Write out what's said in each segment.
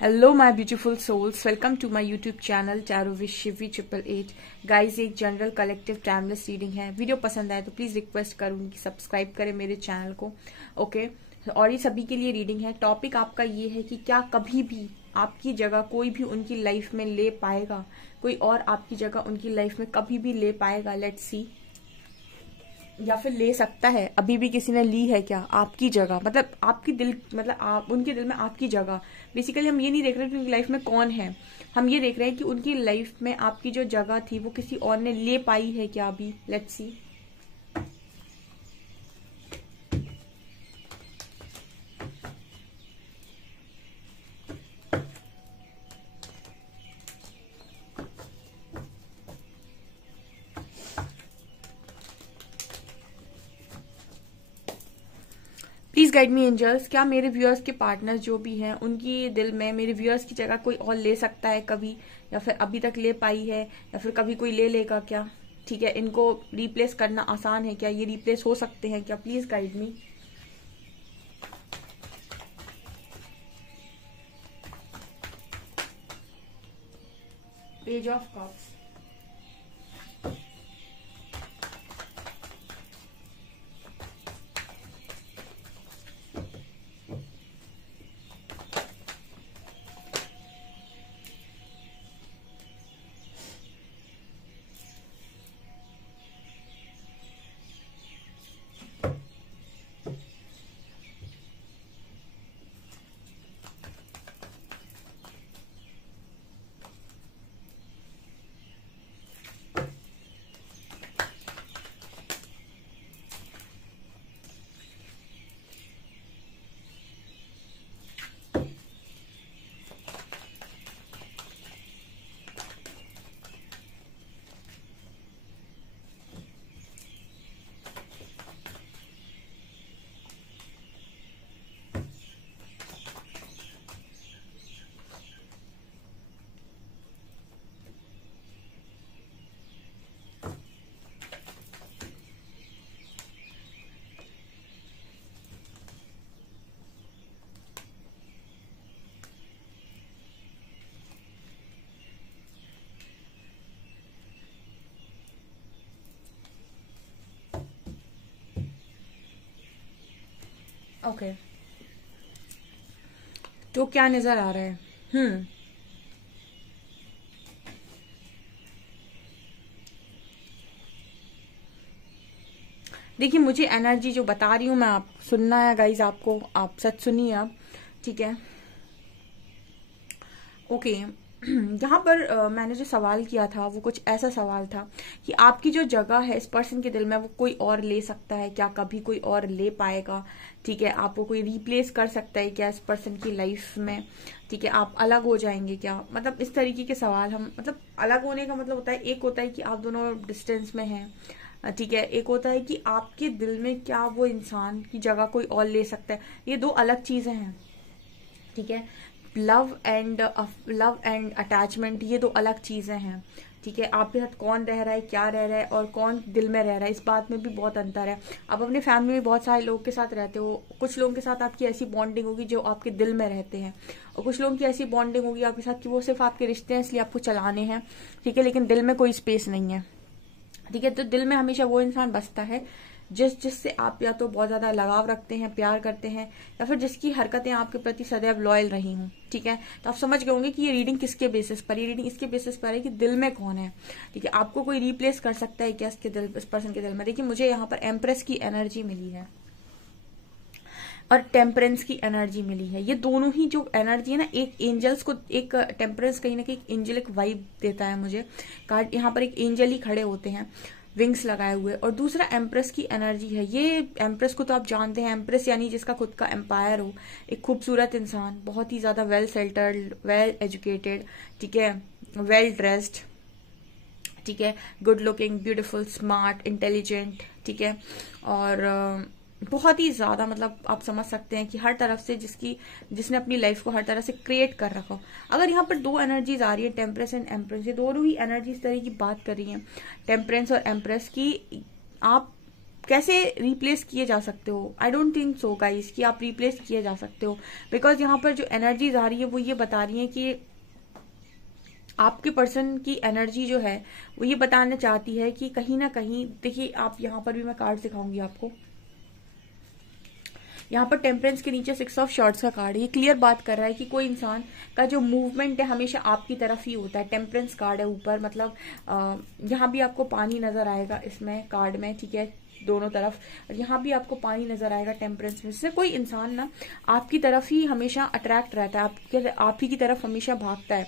Hello my beautiful souls, welcome to my YouTube channel tarot with Shivi 888। Guys, एक general collective timeless reading है। Video पसंद आए तो please request करूंगी कि सब्सक्राइब करें मेरे चैनल को। ओके, और ये सभी के लिए रीडिंग है। टॉपिक आपका ये है कि क्या कभी भी आपकी जगह कोई भी उनकी लाइफ में ले पाएगा, कोई और आपकी जगह उनकी लाइफ में कभी भी ले पाएगा। लेट्स सी, या फिर ले सकता है। अभी भी किसी ने ली है क्या आपकी जगह, मतलब आपकी दिल, मतलब आप उनके दिल में आपकी जगह। बेसिकली हम ये नहीं देख रहे कि उनकी लाइफ में कौन है, हम ये देख रहे हैं कि उनकी लाइफ में आपकी जो जगह थी वो किसी और ने ले पाई है क्या अभी। Let's see. Please guide me angels, क्या मेरे व्यूअर्स के पार्टनर्स जो भी हैं उनकी दिल में मेरे व्यूअर्स की जगह कोई और ले सकता है कभी, या फिर अभी तक ले पाई है, या फिर कभी कोई ले लेगा क्या। ठीक है, इनको रिप्लेस करना आसान है क्या, ये रिप्लेस हो सकते हैं क्या। Please guide me. Page of cups, okay. तो क्या नजर आ रहा है? देखिए, मुझे एनर्जी जो बता रही हूं मैं, आप सुनना है गाइज, आपको, आप सच सुनिए आप। ठीक है, ओके। यहाँ पर मैंने जो सवाल किया था वो कुछ ऐसा सवाल था कि आपकी जो जगह है इस पर्सन के दिल में वो कोई और ले सकता है क्या, कभी कोई और ले पाएगा। ठीक है, आपको कोई रिप्लेस कर सकता है क्या इस पर्सन की लाइफ में। ठीक है, आप अलग हो जाएंगे क्या, मतलब इस तरीके के सवाल हम, मतलब अलग होने का मतलब होता है, एक होता है कि आप दोनों डिस्टेंस में हैं। ठीक है, एक होता है कि आपके दिल में क्या वो इंसान की जगह कोई और ले सकता है। ये दो अलग चीजें हैं। ठीक है, लव एंड अटैचमेंट, ये दो अलग चीजें हैं। ठीक है, आपके साथ कौन रह रहा है, क्या रह रहा है, और कौन दिल में रह रहा है, इस बात में भी बहुत अंतर है। आप अपने फैमिली में बहुत सारे लोगों के साथ रहते हो, कुछ लोगों के साथ आपकी ऐसी बॉन्डिंग होगी जो आपके दिल में रहते हैं, और कुछ लोगों की ऐसी बॉन्डिंग होगी आपके साथ कि वो सिर्फ आपके रिश्ते हैं इसलिए आपको चलाने हैं। ठीक है, लेकिन दिल में कोई स्पेस नहीं है। ठीक है, तो दिल में हमेशा वो इंसान बसता है जिससे आप या तो बहुत ज्यादा लगाव रखते हैं, प्यार करते हैं, या फिर जिसकी हरकतें आपके प्रति सदैव लॉयल रही हूं। ठीक है, तो आप समझ गए होंगे कि ये रीडिंग किसके बेसिस पर, ये रीडिंग इसके बेसिस पर है कि दिल में कौन है। ठीक है, आपको कोई रिप्लेस कर सकता है क्या इसके दिल, इस पर्सन के दिल में। देखिए, मुझे यहाँ पर एम्प्रेस की एनर्जी मिली है और टेम्परेंस की एनर्जी मिली है। ये दोनों ही जो एनर्जी है ना, एक एंजल्स को, एक टेम्परेंस कहीं ना कहीं एंजलिक वाइब देता है मुझे। कार्ड यहाँ पर एक एंजल ही खड़े होते हैं विंग्स लगाए हुए, और दूसरा एम्प्रेस की एनर्जी है। ये एम्प्रेस को तो आप जानते हैं, एम्प्रेस यानी जिसका खुद का एम्पायर हो, एक खूबसूरत इंसान, बहुत ही ज्यादा वेल सेटल्ड, वेल एजुकेटेड, ठीक है, वेल ड्रेस्ड, ठीक है, good looking, beautiful, smart, intelligent. ठीक है, और बहुत ही ज्यादा, मतलब आप समझ सकते हैं कि हर तरफ से जिसने अपनी लाइफ को हर तरह से क्रिएट कर रखा हो। अगर यहाँ पर दो एनर्जीज आ रही है, टेम्परेंस एंड एम्प्रेस, ये दोनों ही एनर्जी इस तरह की बात कर रही हैं, टेम्परेंस और एम्प्रेस की। आप कैसे रिप्लेस किए जा सकते हो? I don't think so guys कि आप रिप्लेस किए जा सकते हो, बिकॉज यहाँ पर जो एनर्जीज आ रही है वो ये बता रही है कि आपके पर्सन की एनर्जी जो है वो ये बताना चाहती है कि कहीं ना कहीं, देखिए आप यहाँ पर भी मैं कार्ड दिखाऊंगी आपको, यहाँ पर टेम्परेंस के नीचे 6 ऑफ शॉर्ट्स का कार्ड है। ये क्लियर बात कर रहा है कि कोई इंसान का जो मूवमेंट है हमेशा आपकी तरफ ही होता है। टेम्परेंस कार्ड है ऊपर, मतलब यहाँ भी आपको पानी नजर आएगा इसमें कार्ड में, ठीक है, दोनों तरफ। यहाँ भी आपको पानी नजर आएगा टेम्परेंस में से। कोई इंसान ना आपकी तरफ ही हमेशा अट्रैक्ट रहता है, आप ही की तरफ हमेशा भागता है,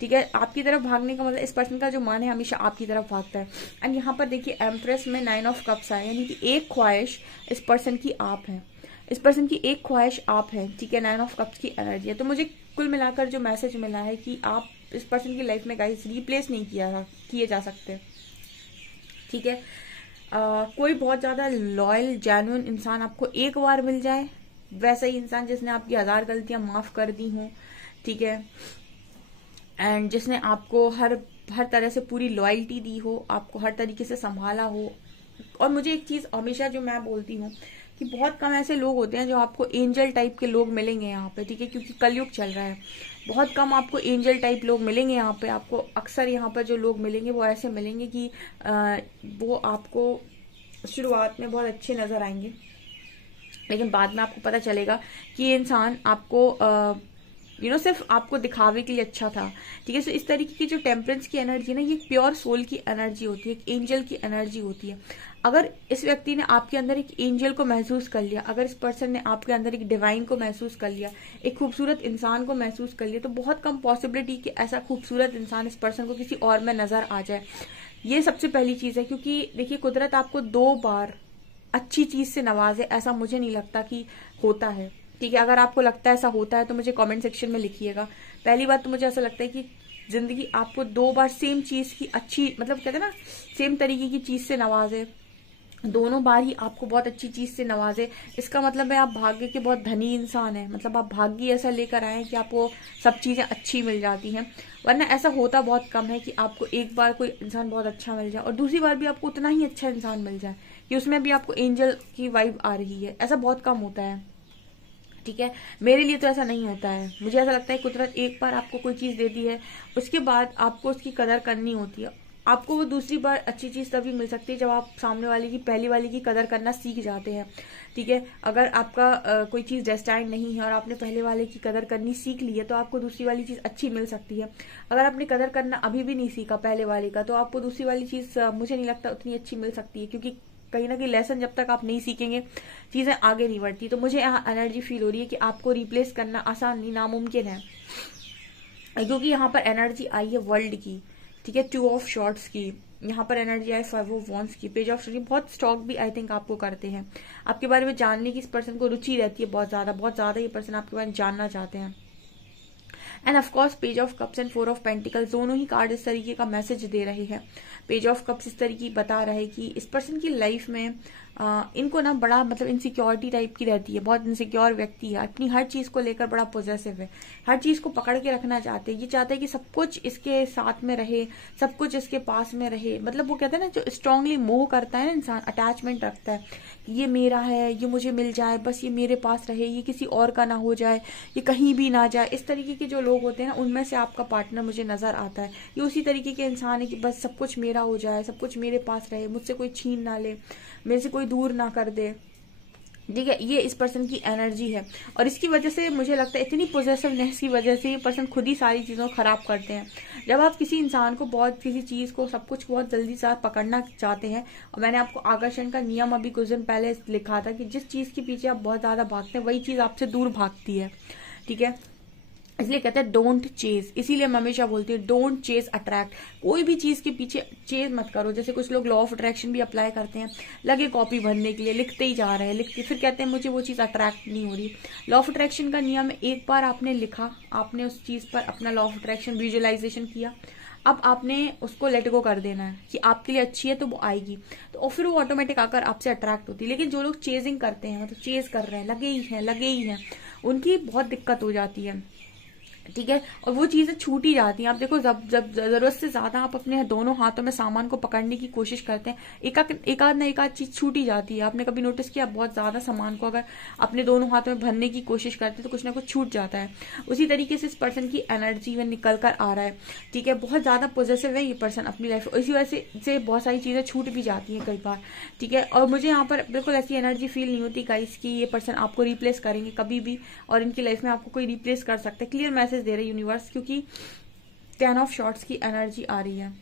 ठीक है। आपकी तरफ भागने का मतलब इस पर्सन का जो मन है हमेशा आपकी तरफ भागता है। एंड यहाँ पर देखिए एम्प्रेस में 9 ऑफ कप्स आए, यानी कि एक ख्वाहिश इस पर्सन की आप है, इस पर्सन की एक ख्वाहिश आप है, ठीक है। 9 ऑफ कप्स की एनर्जी है। तो मुझे कुल मिलाकर जो मैसेज मिला है कि आप इस पर्सन की लाइफ में गाइस रिप्लेस नहीं किए जा सकते, ठीक है। कोई बहुत ज्यादा लॉयल जेन्युइन इंसान आपको एक बार मिल जाए, वैसा ही इंसान जिसने आपकी 1000 गलतियां माफ कर दी हों, ठीक है, एंड जिसने आपको हर तरह से पूरी लॉयल्टी दी हो, आपको हर तरीके से संभाला हो। और मुझे एक चीज हमेशा जो मैं बोलती हूँ कि बहुत कम ऐसे लोग होते हैं जो आपको एंजल टाइप के लोग मिलेंगे यहाँ पे, ठीक है, क्योंकि कलयुग चल रहा है। बहुत कम आपको एंजल टाइप लोग मिलेंगे यहाँ पे। आपको अक्सर यहाँ पर जो लोग मिलेंगे वो ऐसे मिलेंगे कि वो आपको शुरुआत में बहुत अच्छे नजर आएंगे, लेकिन बाद में आपको पता चलेगा कि ये इंसान आपको सिर्फ आपको दिखावे के लिए अच्छा था, ठीक है। सो इस तरीके की जो टेम्परेंस की एनर्जी है ना, ये प्योर सोल की एनर्जी होती है, एक एंजल की एनर्जी होती है। अगर इस व्यक्ति ने आपके अंदर एक एंजल को महसूस कर लिया, अगर इस पर्सन ने आपके अंदर एक डिवाइन को महसूस कर लिया, एक खूबसूरत इंसान को महसूस कर लिया, तो बहुत कम पॉसिबिलिटी कि ऐसा खूबसूरत इंसान इस पर्सन को किसी और में नजर आ जाए। ये सबसे पहली चीज है, क्योंकि देखिए कुदरत आपको 2 बार अच्छी चीज से नवाजे, ऐसा मुझे नहीं लगता कि होता है, ठीक है। अगर आपको लगता है ऐसा होता है तो मुझे कमेंट सेक्शन में लिखिएगा। पहली बात तो मुझे ऐसा लगता है कि जिंदगी आपको 2 बार सेम चीज की अच्छी, मतलब कहते हैं ना, सेम तरीके की चीज से नवाजे, दोनों बार ही आपको बहुत अच्छी चीज से नवाजे, इसका मतलब है आप भाग्य के बहुत धनी इंसान है। मतलब आप भाग्य ऐसा लेकर आए कि आपको सब चीजें अच्छी मिल जाती हैं, वरना ऐसा होता बहुत कम है कि आपको एक बार कोई इंसान बहुत अच्छा मिल जाए और दूसरी बार भी आपको उतना ही अच्छा इंसान मिल जाए कि उसमें भी आपको एंजल की वाइब आ रही है। ऐसा बहुत कम होता है, ठीक है। मेरे लिए तो ऐसा नहीं होता है। मुझे ऐसा लगता है कुदरत एक बार आपको कोई चीज देती है, उसके बाद आपको उसकी कदर करनी होती है। आपको वो दूसरी बार अच्छी चीज तभी मिल सकती है जब आप सामने वाले की पहली वाली की कदर करना सीख जाते हैं, ठीक है। अगर आपका कोई चीज डेस्टाइन्ड नहीं है और आपने पहले वाले की कदर करनी सीख ली है, तो आपको दूसरी वाली चीज अच्छी मिल सकती है। अगर आपने कदर करना अभी भी नहीं सीखा पहले वाले का, तो आपको दूसरी वाली चीज मुझे नहीं लगता उतनी अच्छी मिल सकती है, क्योंकि कहीं ना कहीं लेसन जब तक आप नहीं सीखेंगे चीजें आगे नहीं बढ़ती। तो मुझे यहाँ एनर्जी फील हो रही है कि आपको रिप्लेस करना आसान नहीं, नामुमकिन है, क्योंकि यहाँ पर एनर्जी आई है वर्ल्ड की, ठीक है, 2 ऑफ शॉर्ट्स की। यहाँ पर एनर्जी आई 5 ऑफ वॉन्ड्स की, पेज ऑफ शॉर्ट्स। बहुत स्टॉक भी आई थिंक आपको करते हैं, आपके बारे में जानने की इस पर्सन को रुचि रहती है बहुत ज्यादा ये पर्सन आपके बारे में जानना चाहते हैं। And of course page of cups and 4 of pentacles, दोनों ही कार्ड इस तरीके का मैसेज दे रहे हैं। पेज ऑफ कप्स इस तरीके बता रहा है कि इस पर्सन की लाइफ में इनको ना बड़ा मतलब इनसिक्योरिटी टाइप की रहती है, बहुत इनसिक्योर व्यक्ति है, अपनी हर चीज को लेकर बड़ा पॉजेसिव है, हर चीज को पकड़ के रखना चाहते हैं। ये चाहते हैं कि सब कुछ इसके साथ में रहे, सब कुछ इसके पास में रहे। मतलब वो कहते हैं ना, जो स्ट्रांगली मोह करता है ना इंसान, अटैचमेंट रखता है, ये मेरा है, ये मुझे मिल जाए, बस ये मेरे पास रहे, ये किसी और का ना हो जाए, ये कहीं भी ना जाए। इस तरीके के जो लोग होते हैं ना, उनमें से आपका पार्टनर मुझे नजर आता है। ये उसी तरीके के इंसान है कि बस सब कुछ मेरा हो जाए, सब कुछ मेरे पास रहे, मुझसे कोई छीन ना ले, मेरे से कोई दूर ना कर दे, ठीक है। ये इस पर्सन की एनर्जी है और इसकी वजह से मुझे लगता है इतनी पोजेसिवनेस की वजह से ये पर्सन खुद ही सारी चीजों को खराब करते हैं। जब आप किसी इंसान को बहुत, किसी चीज को, सब कुछ बहुत जल्दी से आप पकड़ना चाहते हैं, और मैंने आपको आकर्षण का नियम अभी कुछ दिन पहले लिखा था कि जिस चीज के पीछे आप बहुत ज्यादा भागते हैं वही चीज आपसे दूर भागती है, ठीक है। इसलिए कहते हैं डोंट चेज, इसीलिए मैं हमेशा बोलती हूँ डोंट चेज अट्रैक्ट। कोई भी चीज के पीछे चेज मत करो। जैसे कुछ लोग लॉ ऑफ अट्रैक्शन भी अप्लाई करते हैं, लगे कॉपी भरने के लिए, लिखते ही जा रहे हैं, लिखते फिर कहते हैं मुझे वो चीज अट्रैक्ट नहीं हो रही। लॉ ऑफ अट्रैक्शन का नियम है, एक बार आपने लिखा, आपने उस चीज पर अपना लॉ ऑफ अट्रैक्शन विजुअलाइजेशन किया, अब आपने उसको लेट गो कर देना है कि आपके लिए अच्छी है तो वो आएगी, तो फिर वो ऑटोमेटिक आकर आपसे अट्रैक्ट होती है। लेकिन जो लोग चेजिंग करते हैं, मतलब चेज कर रहे हैं, लगे ही हैं, उनकी बहुत दिक्कत हो जाती है। ठीक है, और वो चीजें छूट ही जाती हैं। आप देखो, जब जब जरूरत से ज्यादा आप अपने दोनों हाथों में सामान को पकड़ने की कोशिश करते हैं, एक आध ना एक आध चीज छूट ही जाती है। आपने कभी नोटिस किया, बहुत ज्यादा सामान को अगर अपने दोनों हाथों में भरने की कोशिश करते हैं तो कुछ ना कुछ छूट जाता है। उसी तरीके से इस पर्सन की एनर्जी में निकल कर आ रहा है, ठीक है, बहुत ज्यादा पॉजिटिव है ये पर्सन अपनी लाइफ में, इसी वजह से बहुत सारी चीजें छूट भी जाती हैं कई बार, ठीक है। और मुझे यहाँ पर बिल्कुल ऐसी एनर्जी फील नहीं होती गाइस कि ये पर्सन आपको रिप्लेस करेंगे कभी भी, और इनकी लाइफ में आपको कोई रिप्लेस कर सकता है। क्लियर मैसेज दे रहे यूनिवर्स, क्योंकि 10 ऑफ शॉर्ट्स की एनर्जी आ रही है।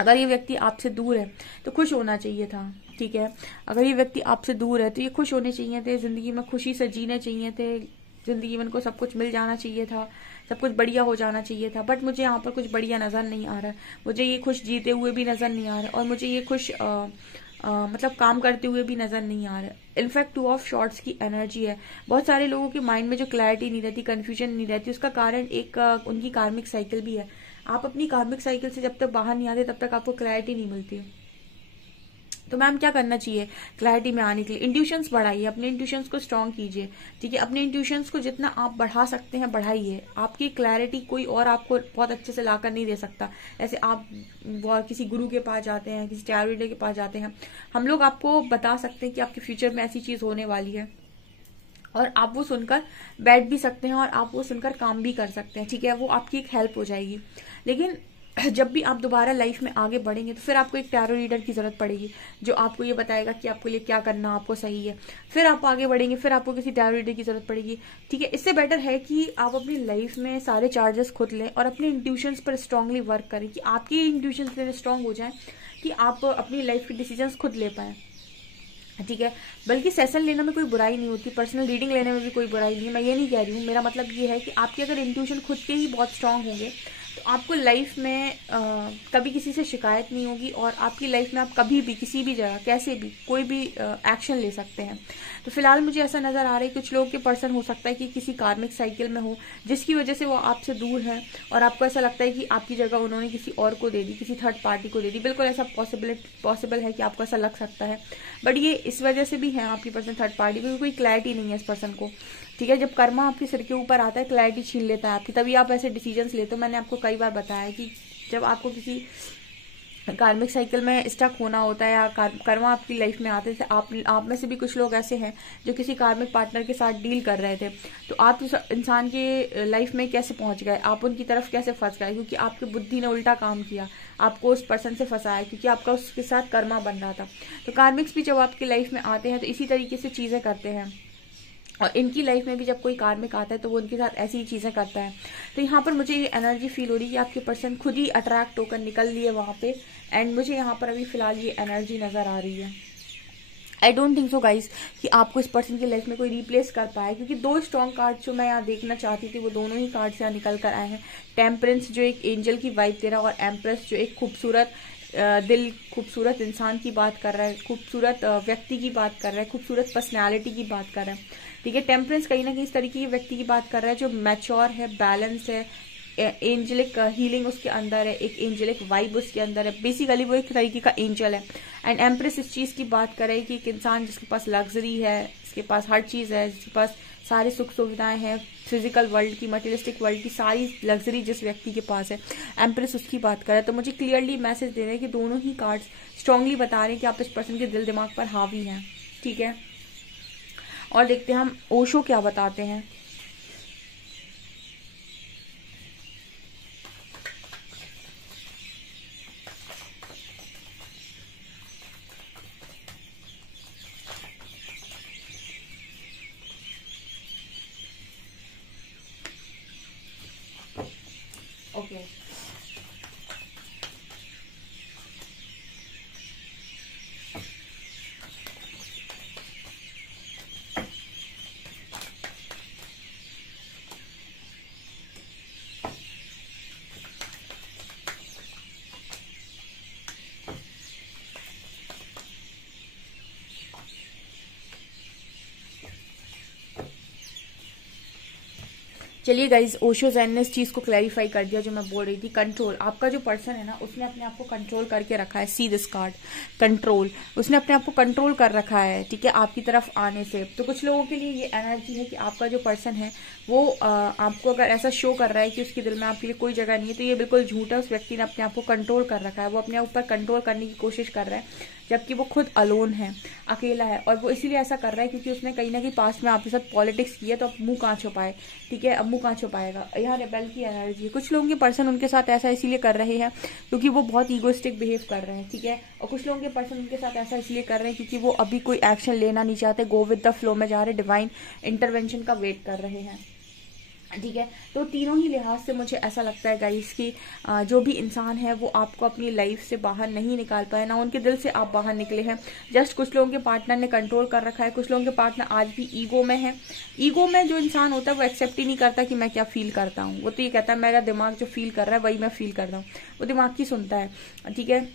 अगर ये व्यक्ति आपसे दूर है तो खुश होना चाहिए था, ठीक है। अगर ये व्यक्ति आपसे दूर है तो ये खुश होने चाहिए थे, जिंदगी में खुशी से जीने चाहिए थे, जिंदगी में इनको सब कुछ मिल जाना चाहिए था, सब कुछ बढ़िया हो जाना चाहिए था। बट मुझे यहाँ पर कुछ बढ़िया नजर नहीं आ रहा है। मुझे ये खुश जीते हुए भी नजर नहीं आ रहा है, और मुझे ये खुश मतलब काम करते हुए भी नजर नहीं आ रहा है। इनफैक्ट 2 ऑफ शॉर्ट्स की एनर्जी है। बहुत सारे लोगों के माइंड में जो क्लैरिटी नहीं रहती, कंफ्यूजन नहीं रहती, उसका कारण एक उनकी कार्मिक साइकिल भी है। आप अपनी कार्मिक साइकिल से जब तक बाहर नहीं आते तब तक आपको क्लैरिटी नहीं मिलती है। तो मैम क्या करना चाहिए क्लैरिटी में आने के लिए? इंट्यूशंस बढ़ाइए, अपने इंट्यूशंस को स्ट्रॉन्ग कीजिए, ठीक है। अपने इंट्यूशंस को जितना आप बढ़ा सकते हैं बढ़ाइए। आपकी क्लैरिटी कोई और आपको बहुत अच्छे से लाकर नहीं दे सकता। ऐसे आप किसी गुरु के पास जाते हैं, किसी टैरो रीडर के पास जाते हैं, हम लोग आपको बता सकते हैं कि आपके फ्यूचर में ऐसी चीज होने वाली है, और आप वो सुनकर बैठ भी सकते हैं और आप वो सुनकर काम भी कर सकते हैं, ठीक है। वो आपकी एक हेल्प हो जाएगी। लेकिन जब भी आप दोबारा लाइफ में आगे बढ़ेंगे तो फिर आपको एक टैरो रीडर की जरूरत पड़ेगी, जो आपको ये बताएगा कि आपके लिए क्या करना आपको सही है। फिर आप आगे बढ़ेंगे, फिर आपको किसी टैरो रीडर की जरूरत पड़ेगी, ठीक है। इससे बेटर है कि आप अपनी लाइफ में सारे चार्जेस खुद लें और अपने इंट्यूशंस पर स्ट्रांगली वर्क करें, कि आपकी इंट्यूशंस इतने स्ट्रांग हो जाए कि आप अपनी लाइफ के डिसीजंस खुद ले पाए, ठीक है। बल्कि सेशन लेने में कोई बुराई नहीं होती, पर्सनल रीडिंग लेने में भी कोई बुराई नहीं है। मैं ये नहीं कह रही हूँ, मेरा मतलब ये है कि आपके अगर इंट्यूशन खुद के ही बहुत स्ट्रांग होंगे तो आपको लाइफ में कभी किसी से शिकायत नहीं होगी, और आपकी लाइफ में आप कभी भी किसी भी जगह कैसे भी कोई भी एक्शन ले सकते हैं। तो फिलहाल मुझे ऐसा नजर आ रहा है कुछ लोगों के पर्सन हो सकता है कि किसी कार्मिक साइकिल में हो, जिसकी वजह से वो आपसे दूर है, और आपको ऐसा लगता है कि आपकी जगह उन्होंने किसी और को दे दी, किसी थर्ड पार्टी को दे दी। बिल्कुल ऐसा पॉसिबल है कि आपको ऐसा लग सकता है, बट ये इस वजह से भी है आपकी पर्सन थर्ड पार्टी, क्योंकि कोई क्लैरिटी नहीं है इस पर्सन को, ठीक है। जब कर्मा आपके सिर के ऊपर आता है, क्लैरिटी छीन लेता है आपकी, तभी आप ऐसे डिसीजंस लेते हो। मैंने आपको कई बार बताया कि जब आपको किसी कार्मिक साइकिल में स्टक होना होता है या कर्मा आपकी लाइफ में आते थे, आप में से भी कुछ लोग ऐसे हैं जो किसी कार्मिक पार्टनर के साथ डील कर रहे थे, तो आप उस इंसान के लाइफ में कैसे पहुंच गए, आप उनकी तरफ कैसे फंस गए? क्योंकि आपकी बुद्धि ने उल्टा काम किया, आपको उस पर्सन से फंसाया, क्योंकि आपका उसके साथ कर्मा बन रहा था। तो कार्मिक्स भी जब आपकी लाइफ में आते हैं तो इसी तरीके से चीजें करते हैं, और इनकी लाइफ में भी जब कोई कार्मिक आता है तो वो उनके साथ ऐसी ही चीजें करता है। तो यहाँ पर मुझे ये एनर्जी फील हो रही है कि आपके पर्सन खुद ही अट्रैक्ट होकर निकल लिए वहां पे, एंड मुझे यहाँ पर अभी फिलहाल ये एनर्जी नजर आ रही है। I don't think so guys कि आपको इस पर्सन की लाइफ में कोई रिप्लेस कर पाए, क्योंकि 2 स्ट्रॉन्ग कार्ड जो मैं यहाँ देखना चाहती थी वो दोनों ही कार्ड यहाँ निकल कर आए हैं। टेम्परेंस जो एक एंजल की वाइब दे रहा है, और एम्प्रेस जो एक खूबसूरत दिल, खूबसूरत इंसान की बात कर रहा है, खूबसूरत व्यक्ति की बात कर रहा है, खूबसूरत पर्सनैलिटी की बात कर रहा है, ठीक है। टेम्परेंस कहीं ना कहीं इस तरीके के व्यक्ति की बात कर रहा है जो मैच्योर है, बैलेंस है, एंजेलिक हीलिंग उसके अंदर है, एक एंजेलिक वाइब उसके अंदर है। बेसिकली वो एक तरीके का एंजल है। एंड एम्प्रेस इस चीज की बात कर रही है कि एक इंसान जिसके पास लग्जरी है, जिसके पास हर चीज है, जिसके पास सारी सुख सुविधाएं हैं, फिजिकल वर्ल्ड की, मटेरियलिस्टिक वर्ल्ड की सारी लग्जरी जिस व्यक्ति के पास है, एम्प्रेस उसकी बात कर रहा है। तो मुझे क्लियरली मैसेज दे रहे हैं कि दोनों ही कार्ड्स स्ट्रांगली बता रहे हैं कि आप इस पर्सन के दिल दिमाग पर हावी हैं, ठीक है। और देखते हैं हम ओशो क्या बताते हैं। ओके चलिए गाइज, ओशो ज़ेन ने इस चीज को क्लैरिफाई कर दिया जो मैं बोल रही थी। कंट्रोल, आपका जो पर्सन है ना, उसने अपने आप को कंट्रोल करके रखा है। सी दिस कार्ड, कंट्रोल, उसने अपने आप को कंट्रोल कर रखा है, ठीक है, आपकी तरफ आने से। तो कुछ लोगों के लिए ये एनर्जी है कि आपका जो पर्सन है वो आपको अगर ऐसा शो कर रहा है कि उसके दिल में आपके लिए कोई जगह नहीं है, तो ये बिल्कुल झूठ है। उस व्यक्ति ने अपने आप को कंट्रोल कर रखा है, वो अपने ऊपर कंट्रोल करने की कोशिश कर रहा है, जबकि वो खुद अलोन है, अकेला है। और वो इसीलिए ऐसा कर रहा है क्योंकि उसने कहीं ना कहीं पास्ट में आपके साथ पॉलिटिक्स की है, तो अब मुंह कहाँ छुपाए, ठीक है, अब मुंह कहाँ छुपाएगा। यहाँ रेबेल की एनर्जी है। कुछ लोगों के पर्सन उनके साथ ऐसा इसीलिए कर रहे हैं क्योंकि वो बहुत ईगोइस्टिक बिहेव कर रहे हैं, ठीक है। और कुछ लोगों के पर्सन उनके साथ ऐसा इसलिए कर रहे हैं क्योंकि वो अभी कोई एक्शन लेना नहीं चाहते, गो विद द फ्लो में जा रहे, डिवाइन इंटरवेंशन का वेट कर रहे हैं, ठीक है। तो तीनों ही लिहाज से मुझे ऐसा लगता है गाइस कि जो भी इंसान है वो आपको अपनी लाइफ से बाहर नहीं निकाल पाए, ना उनके दिल से आप बाहर निकले हैं। जस्ट कुछ लोगों के पार्टनर ने कंट्रोल कर रखा है, कुछ लोगों के पार्टनर आज भी ईगो में है। ईगो में जो इंसान होता है वो एक्सेप्ट ही नहीं करता कि मैं क्या फील करता हूँ। वो तो ये कहता है मेरा दिमाग जो फील कर रहा है वही मैं फील कर रहा हूँ, वो दिमाग की सुनता है, ठीक है।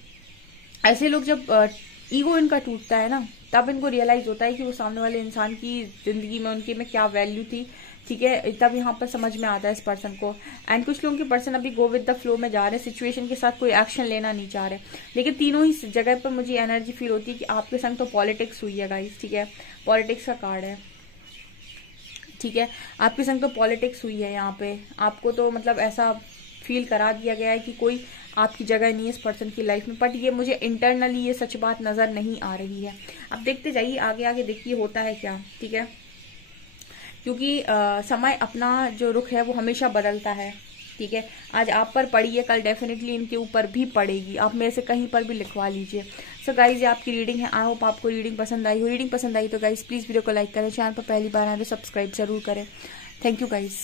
ऐसे लोग जब ईगो इनका टूटता है ना, तब इनको रियलाइज होता है कि वो सामने वाले इंसान की जिंदगी में उनके में क्या वैल्यू थी, ठीक है, तब यहाँ पर समझ में आता है इस पर्सन को। एंड कुछ लोगों के पर्सन अभी गो विद द फ्लो में जा रहे हैं, सिचुएशन के साथ कोई एक्शन लेना नहीं चाह रहे। लेकिन तीनों ही जगह पर मुझे एनर्जी फील होती है कि आपके संग तो पॉलिटिक्स हुई है गाइस, ठीक है, पॉलिटिक्स का कार्ड है, ठीक है, आपके संग तो पॉलिटिक्स हुई है। यहाँ पे आपको तो मतलब ऐसा फील करा दिया गया है कि कोई आपकी जगह नहीं है इस पर्सन की लाइफ में। बट ये मुझे इंटरनली ये सच बात नजर नहीं आ रही है। अब देखते जाइए, आगे आगे देखिए होता है क्या, ठीक है, क्योंकि समय अपना जो रुख है वो हमेशा बदलता है, ठीक है। आज आप पर पड़ी है, कल डेफिनेटली इनके ऊपर भी पड़ेगी। आप मेरे से कहीं पर भी लिखवा लीजिए। सो गाइज, ये आपकी रीडिंग है। आई होप आपको रीडिंग पसंद आई हो। रीडिंग पसंद आई तो गाइज प्लीज वीडियो को लाइक करें, चैनल पर पहली बार आए तो सब्सक्राइब जरूर करें। Thank you guys.